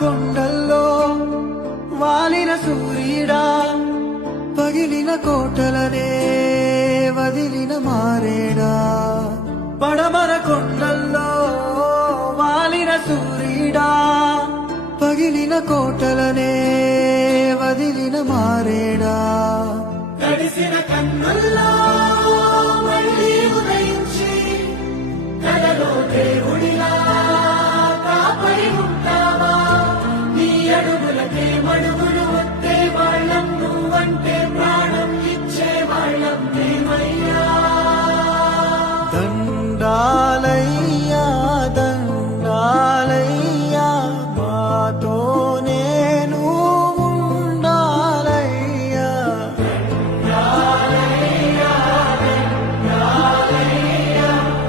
కొండల్లో వాలిన సూర్యుడా పగిలిన కోటలనే వదిలిన మారేడా పడమర కొండల్లో వాలిన సూర్యుడా పగిలిన కోటలనే వదిలిన మారేడా తడిసిన కన్నుల్లో మళ్ళీ ఉదయించి కలలో దేవుడిలా కాపరి ఉంటావా నీ అడుగులకే మడుగులు వస్తే వాళ్ళం నువ్వంటే ప్రాణం ఇచ్చే వాళ్ళం మేమయ్యా దండాలై